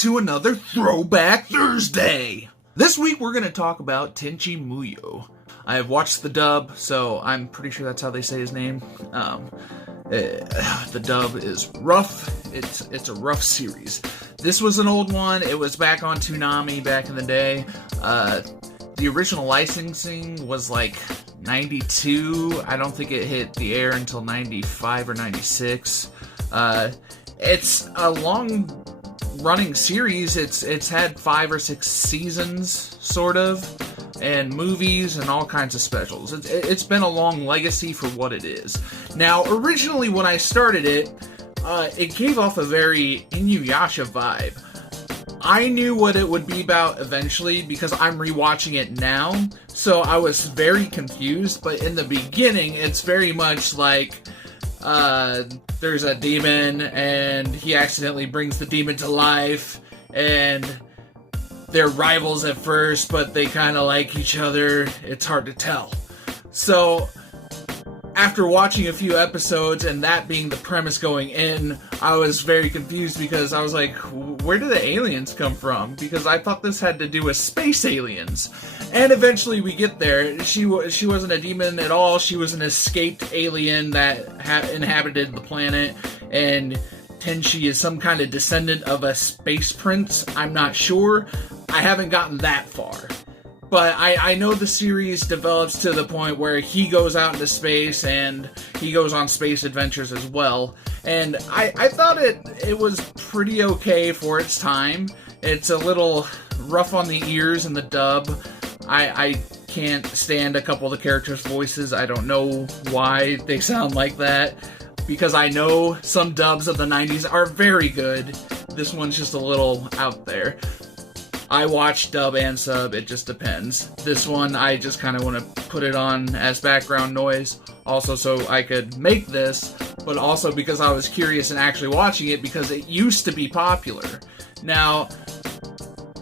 to another Throwback Thursday. This week we're going to talk about Tenchi Muyo. I have watched the dub, so I'm pretty sure that's how they say his name. The dub is rough. It's a rough series. This was an old one. It was back on Toonami back in the day. The original licensing was like 92. I don't think it hit the air until 95 or 96. It's a long running series. It's had 5 or 6 seasons, sort of, and movies and all kinds of specials. It's been a long legacy for what it is. Now, originally when I started it, it gave off a very Inuyasha vibe. I knew what it would be about eventually because I'm rewatching it now, so I was very confused, but in the beginning, it's very much like, there's a demon, and he accidentally brings the demon to life, and they're rivals at first, but they kind of like each other. It's hard to tell. So, after watching a few episodes, and that being the premise going in, I was very confused because I was like, where do the aliens come from? Because I thought this had to do with space aliens. And eventually we get there. She wasn't a demon at all. She was an escaped alien that inhabited the planet. And Tenchi is some kind of descendant of a space prince. I'm not sure. I haven't gotten that far. But I know the series develops to the point where he goes out into space and he goes on space adventures as well. And I thought it was pretty okay for its time. It's a little rough on the ears in the dub. I can't stand a couple of the characters' voices. I don't know why they sound like that. Because I know some dubs of the 90s are very good. This one's just a little out there. I watch dub and sub, it just depends. This one, I just kind of want to put it on as background noise, also so I could make this, but also because I was curious and actually watching it because it used to be popular. Now,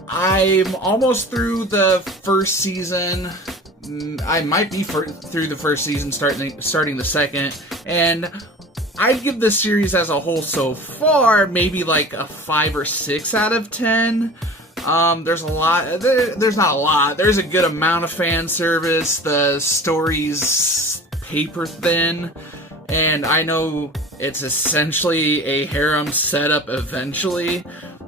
I'm almost through the first season. I might be through the first season, starting the second, and I'd give this series as a whole so far maybe like a 5 or 6 out of 10. There's a lot, there's not a lot, there's a good amount of fan service, the story's paper thin, and I know it's essentially a harem setup eventually,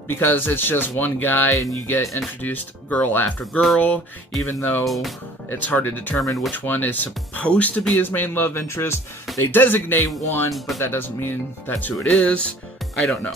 because it's just one guy and you get introduced girl after girl, even though it's hard to determine which one is supposed to be his main love interest. They designate one, but that doesn't mean that's who it is. I don't know.